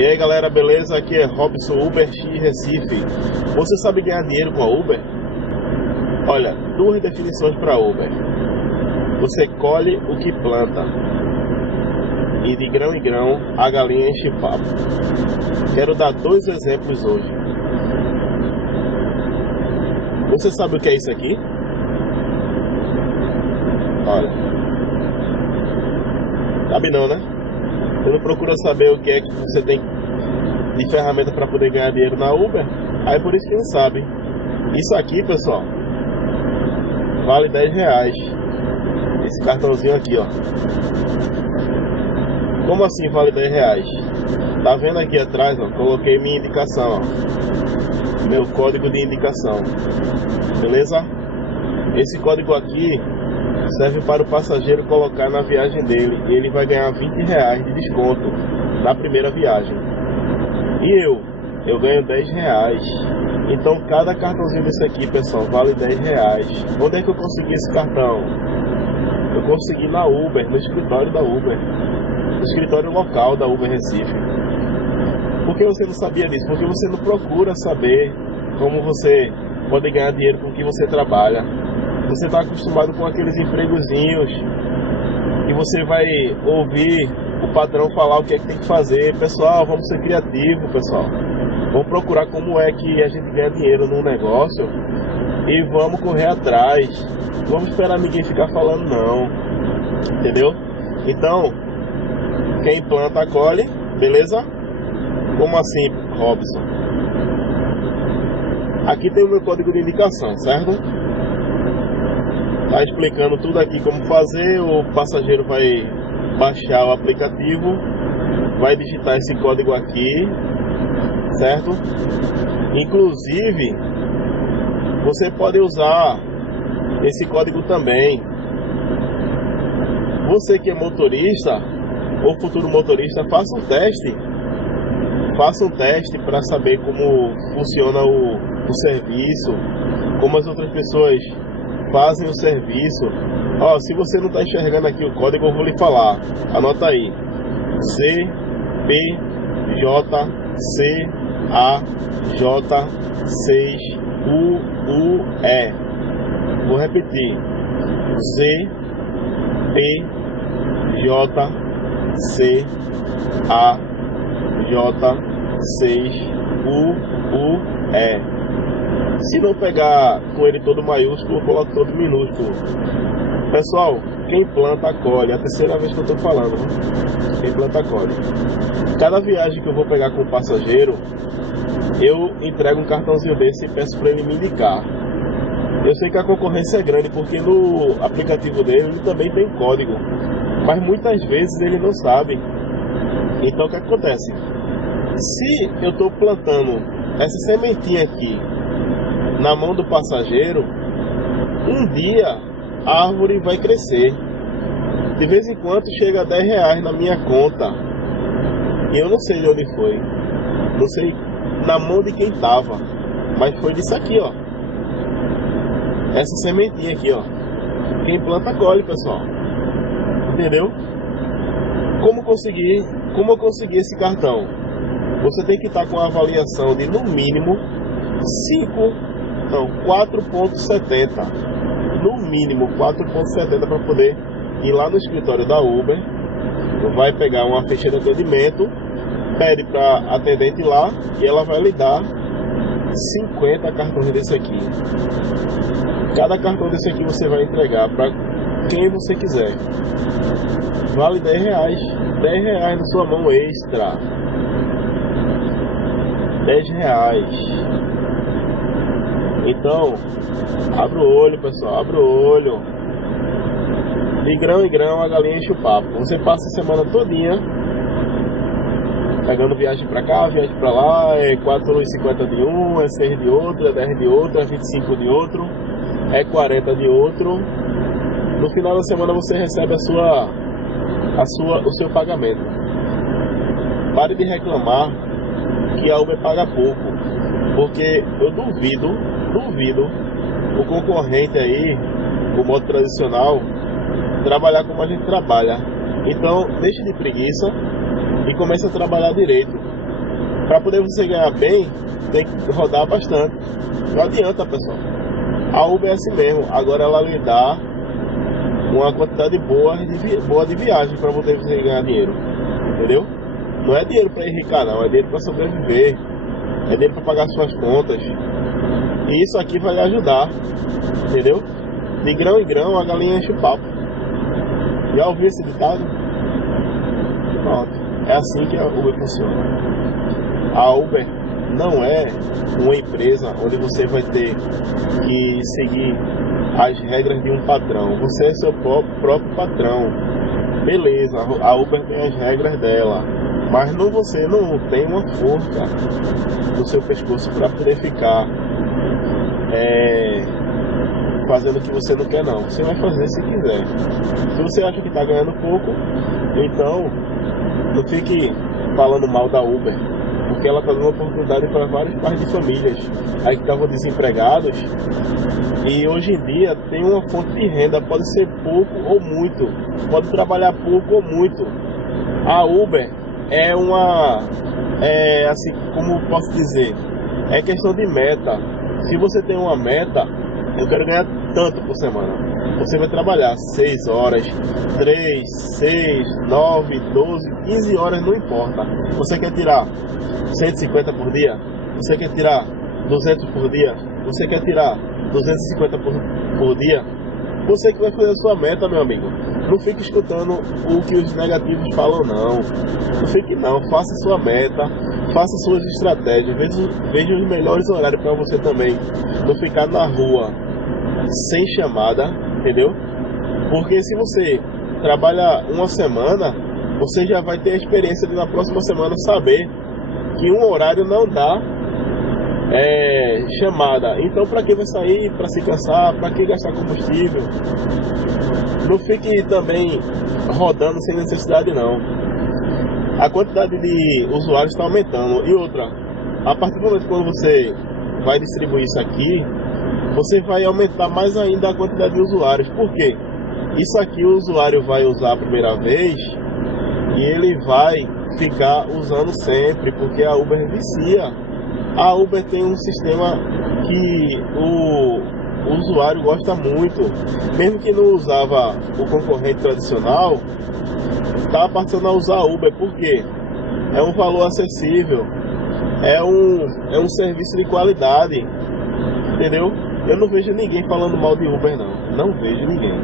E aí galera, beleza? Aqui é Robson, Uber X Recife. Você sabe ganhar dinheiro com a Uber? Olha, duas definições para Uber. Você colhe o que planta, e de grão em grão a galinha enche papo. Quero dar dois exemplos hoje. Você sabe o que é isso aqui? Olha, sabe não, né? Você não procura saber o que é que você tem de ferramenta para poder ganhar dinheiro na Uber? Aí é por isso que não sabe. Isso aqui, pessoal, vale R$10. Esse cartãozinho aqui, ó. Como assim vale R$10? Tá vendo aqui atrás, ó? Coloquei minha indicação, ó. Meu código de indicação. Beleza? Esse código aqui serve para o passageiro colocar na viagem dele e ele vai ganhar R$20 de desconto na primeira viagem. E eu ganho R$10. Então cada cartãozinho desse aqui, pessoal, vale R$10. Onde é que eu consegui esse cartão? Eu consegui na Uber, no escritório da Uber, no escritório local da Uber Recife. Por que você não sabia disso? Porque você não procura saber como você pode ganhar dinheiro com o que você trabalha. Você está acostumado com aqueles empregozinhos e você vai ouvir o patrão falar o que é que tem que fazer. Pessoal, vamos ser criativos, pessoal. Vamos procurar como é que a gente ganha dinheiro num negócio e vamos correr atrás. Não vamos esperar ninguém ficar falando não. Entendeu? Então, quem planta colhe, beleza? Como assim, Robson? Aqui tem o meu código de indicação, certo? Tá explicando tudo aqui como fazer. O passageiro vai baixar o aplicativo, vai digitar esse código aqui, certo? Inclusive, você pode usar esse código também. Você que é motorista ou futuro motorista, faça um teste. Faça um teste para saber como funciona o serviço, como as outras pessoas fazem o serviço. Ó, se você não está enxergando aqui o código, eu vou lhe falar. Anota aí: CPJCAJ6UUE. Vou repetir: CPJCAJ6UUE. Se não pegar com ele todo maiúsculo, coloque todo minúsculo. Pessoal, quem planta colhe. É a terceira vez que eu estou falando, né? Quem planta colhe. Cada viagem que eu vou pegar com o passageiro, eu entrego um cartãozinho desse e peço para ele me indicar. Eu sei que a concorrência é grande, porque no aplicativo dele ele também tem código, mas muitas vezes ele não sabe. Então o que acontece? Se eu estou plantando essa sementinha aqui na mão do passageiro, um dia a árvore vai crescer. De vez em quando chega a R$10 na minha conta e eu não sei de onde foi, não sei na mão de quem tava, mas foi disso aqui, ó. Essa sementinha aqui, ó. Quem planta colhe, pessoal. Entendeu? Como eu consegui esse cartão? Você tem que estar com a avaliação de no mínimo 4.70. No mínimo 4.70 para poder ir lá no escritório da Uber. Vai pegar uma ficha de atendimento, pede para a atendente lá e ela vai lhe dar 50 cartões desse aqui. Cada cartão desse aqui você vai entregar para quem você quiser. Vale R$10. R$10 na sua mão extra. R$10. Então, abre o olho, pessoal, abre o olho. De grão em grão a galinha enche o papo. Você passa a semana todinha pegando viagem pra cá, viagem pra lá. É R$4,50 de um, é 6 de outro, é 10 de outro, é 25 de outro, é 40 de outro. No final da semana você recebe o seu pagamento. Pare de reclamar que a Uber paga pouco, porque eu duvido o concorrente aí, o modo tradicional, trabalhar como a gente trabalha. Então deixe de preguiça e comece a trabalhar direito. Para poder você ganhar bem, tem que rodar bastante. Não adianta, pessoal. A Uber é assim mesmo. Agora ela lhe dá uma quantidade boa de viagem para poder você ganhar dinheiro. Entendeu? Não é dinheiro para enricar, não. É dinheiro para sobreviver. É dinheiro para pagar suas contas. E isso aqui vai lhe ajudar. Entendeu? De grão em grão a galinha enche o papo. Já ouviu esse ditado? Pronto. É assim que a Uber funciona. A Uber não é uma empresa onde você vai ter que seguir as regras de um patrão. Você é seu próprio patrão. Beleza, a Uber tem as regras dela, mas você não tem uma forca no seu pescoço para poder ficar fazendo o que você não quer, não. Você vai fazer se quiser. Se você acha que está ganhando pouco, então não fique falando mal da Uber, porque ela está dando oportunidade para vários pais de famílias aí que estavam desempregados e hoje em dia tem uma fonte de renda, pode ser pouco ou muito, pode trabalhar pouco ou muito. A Uber é assim, como posso dizer, é questão de meta. Se você tem uma meta, eu quero ganhar tanto por semana, você vai trabalhar 6 horas, 3, 6, 9, 12, 15 horas, não importa. Você quer tirar 150 por dia? Você quer tirar 200 por dia? Você quer tirar 250 por dia? Você que vai fazer a sua meta, meu amigo. Não fique escutando o que os negativos falam, não. Não fique não, faça a sua meta, faça suas estratégias, veja os melhores horários para você também. Não ficar na rua sem chamada, entendeu? Porque se você trabalha uma semana, você já vai ter a experiência de na próxima semana saber que um horário não dá chamada. Então para que vai sair? Para se cansar? Para que gastar combustível? Não fique também rodando sem necessidade, não. A quantidade de usuários está aumentando. E outra, a partir do momento que quando você vai distribuir isso aqui, você vai aumentar mais ainda a quantidade de usuários. Por quê? Isso aqui o usuário vai usar a primeira vez e ele vai ficar usando sempre, porque a Uber vicia. A Uber tem um sistema que o usuário gosta muito. Mesmo que não usava o concorrente tradicional, está passando a usar a Uber. Por quê? É um valor acessível, é um serviço de qualidade, entendeu? Eu não vejo ninguém falando mal de Uber, não. Não vejo ninguém.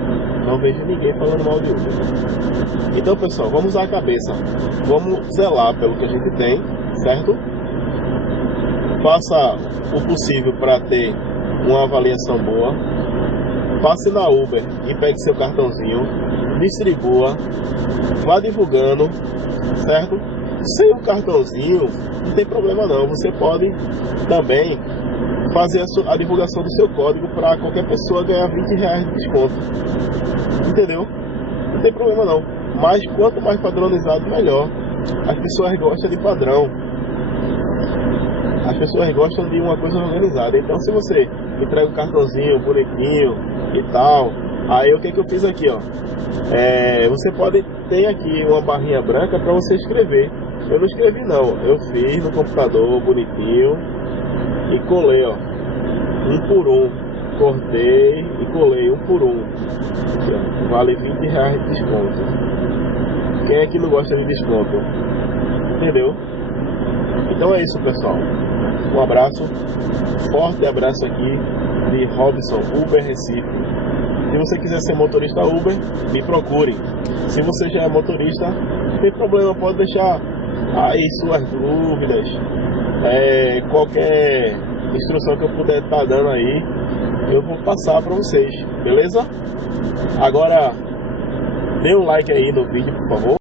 Não vejo ninguém falando mal de Uber. Então, pessoal, vamos usar a cabeça. Vamos zelar pelo que a gente tem, certo? Faça o possível para ter uma avaliação boa. Passe na Uber e pegue seu cartãozinho. Distribua. Vá divulgando, certo? Sem o cartãozinho, não tem problema não. Você pode também fazer a divulgação do seu código para qualquer pessoa ganhar R$20 de desconto. Entendeu? Não tem problema não. Mas quanto mais padronizado, melhor. As pessoas gostam de padrão. As pessoas gostam de uma coisa organizada. Então se você entrega o cartãozinho bonitinho e tal, aí o que eu fiz aqui, ó? Você pode ter aqui uma barrinha branca para você escrever. Eu não escrevi não, eu fiz no computador bonitinho e colei, ó, um por um. Cortei e colei um por um. Aqui, ó, vale R$20 de desconto. Quem é que não gosta de desconto? Entendeu? Então é isso, pessoal. Um abraço, forte abraço aqui de Robson, Uber Recife. Se você quiser ser motorista Uber, me procure. Se você já é motorista, não tem problema, pode deixar aí suas dúvidas, qualquer instrução que eu puder estar dando aí, eu vou passar para vocês, beleza? Agora, dê um like aí no vídeo, por favor.